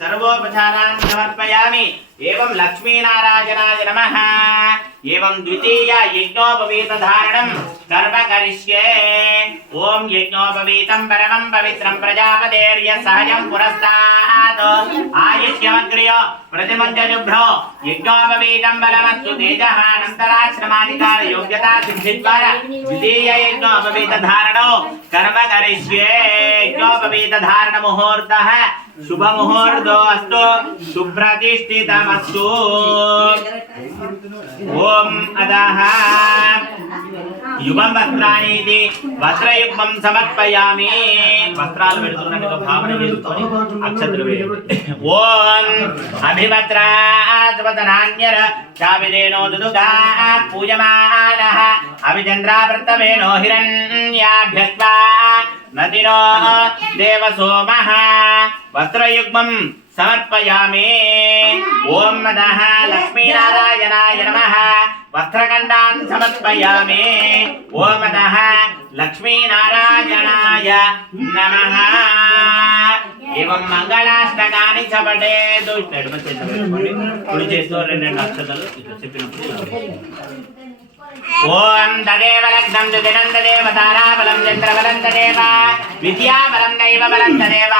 सर्वोपचारान् समर्पयामि। एवं लक्ष्मीनारायणाय नमः। एवं द्वितीय यज्ञोपवीतधारणं कर्म करिष्ये। ओम यज्ञोपवीतं परमं पवित्रं प्रजापतेर्य सहजं पुरस्तात् आयुष्यमग्र्य प्रतिमध्यजुभ्रो यज्ञोपवीतं बलमस्तु तेजः अनन्तराश्रमाधिकार योग्यता सिद्धिद्वारा द्वितीय यज्ञोपवीतधारणो कर्म करिष्ये। यज्ञोपवीतधारण मुहूर्तः शुभ मुहूर्तो अस्तु सुप्रतिष्ठितमस्तु। ओम अदः युगं वस्त्राणीति वस्त्रयुग्मं समर्पयामि। वस्त्राలు పెడుతున్నట్టుగా భావన చేసుకొని అక్షతలు వేయండి। ఓం అభివత్రాత్వతనాన్యర చావిదేనో దుదుగా పూజమానః అవిచంద్రావృతవేనో హిరణ్యాభ్యస్వా నదినో దేవసోమః వస్త్రయుగ్మం సమర్పయామి। ఓం నమః లక్ష్మీనారాయణాయ నమః వస్త్రఖండాన్ సమర్పయామి। ఓం నమః లక్ష్మీనారాయణాయ నమః। ఏవం మంగళాష్టకాని చపటేతు ఎడమ చేత పెట్టుకోండి, కుడి చేతితో రెండు అక్షతలు చెప్పినప్పుడు ఓం తదేవ లగ్నం తదేవ తారాబలం చంద్రబలం తదేవ విద్యాబలం దైవబలం తదేవ